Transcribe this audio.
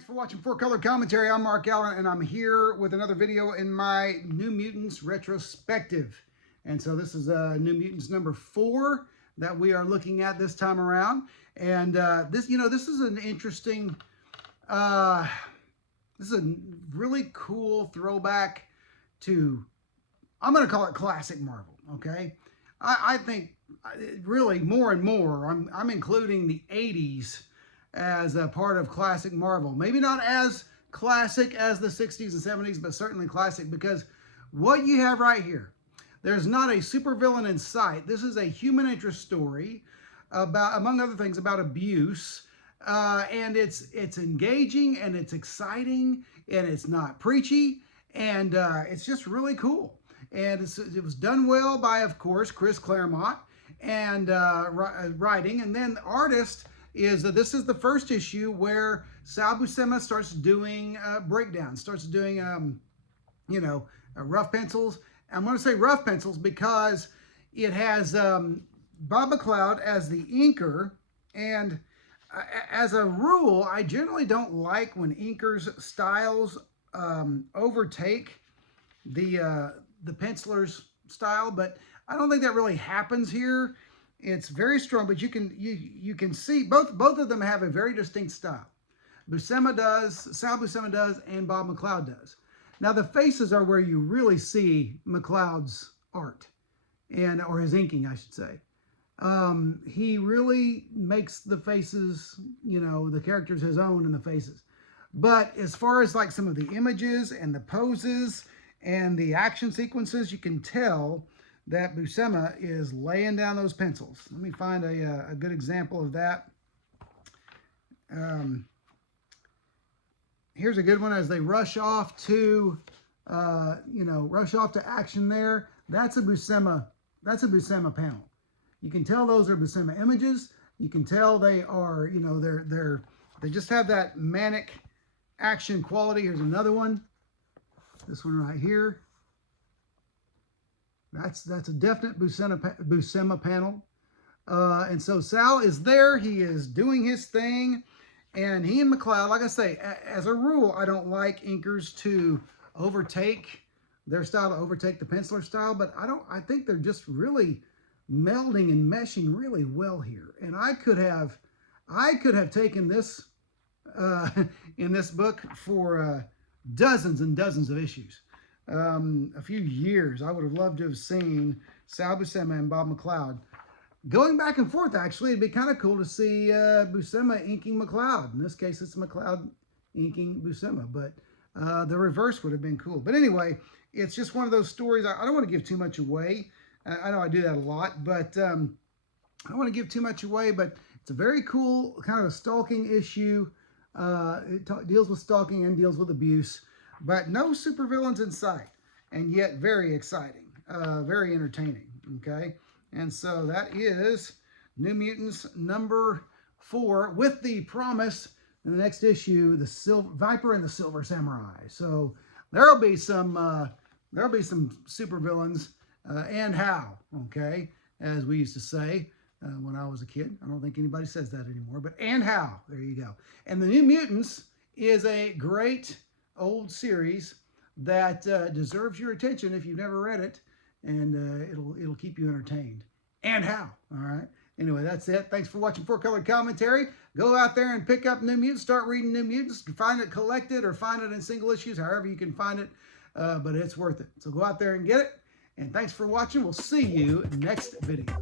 Thanks for watching 4-Color Commentary. I'm Mark Allen, and I'm here with another video in my New Mutants retrospective. And so this is New Mutants number 4 that we are looking at this time around. And this is an interesting, this is a really cool throwback to, I'm going to call it classic Marvel, okay? I think really more and more, I'm including the 80s as a part of classic Marvel. Maybe not as classic as the 60s and 70s, but certainly classic, because what you have right here, there's not a supervillain in sight. This is a human interest story about, among other things, about abuse. And it's engaging, and it's exciting, and it's not preachy, and it's just really cool. And it was done well by, of course, Chris Claremont, and writing, and then the artist is that this is the first issue where Sal Buscema starts doing breakdowns, starts doing, rough pencils. I'm going to say rough pencils because it has Bob McLeod as the inker, and as a rule, I generally don't like when inkers' styles overtake the penciler's style, but I don't think that really happens here. It's very strong, but you can see both of them have a very distinct style. Buscema does, Sal Buscema does, and Bob McLeod does. Now the faces are where you really see McLeod's art, or his inking, I should say. He really makes the faces, the characters his own in the faces. But as far as like some of the images and the poses and the action sequences, you can tell that Buscema is laying down those pencils. Let me find a good example of that. Here's a good one as they rush off to, rush off to action there. That's a Buscema panel. You can tell those are Buscema images. You can tell they are, they just have that manic action quality. Here's another one. This one right here. That's a definite Buscema panel. And so Sal is there. He is doing his thing. And he and McLeod, like I say, as a rule, I don't like inkers to overtake their style, to overtake the penciler style. But I think they're just really melding and meshing really well here. And I could have taken this in this book for dozens and dozens of issues. A few years. I would have loved to have seen Sal Buscema and Bob McLeod going back and forth. Actually, it'd be kind of cool to see Buscema inking McLeod. In this case, it's McLeod inking Buscema, but the reverse would have been cool. But anyway, it's just one of those stories. I don't want to give too much away. I know I do that a lot, but I don't want to give too much away. But it's a very cool kind of a stalking issue. It deals with stalking and deals with abuse. But no supervillains in sight, and yet very exciting, very entertaining, okay? And so that is New Mutants number 4, with the promise in the next issue, the Viper and the Silver Samurai. So there'll be some supervillains, and how, okay? As we used to say when I was a kid. I don't think anybody says that anymore, but and how, there you go. And the New Mutants is a great old series that deserves your attention if you've never read it, and it'll keep you entertained. And how, all right? Anyway, that's it. Thanks for watching 4-Color Commentary. Go out there and pick up New Mutants. Start reading New Mutants. Find it collected or find it in single issues, however you can find it, but it's worth it. So go out there and get it. And thanks for watching. We'll see you next video.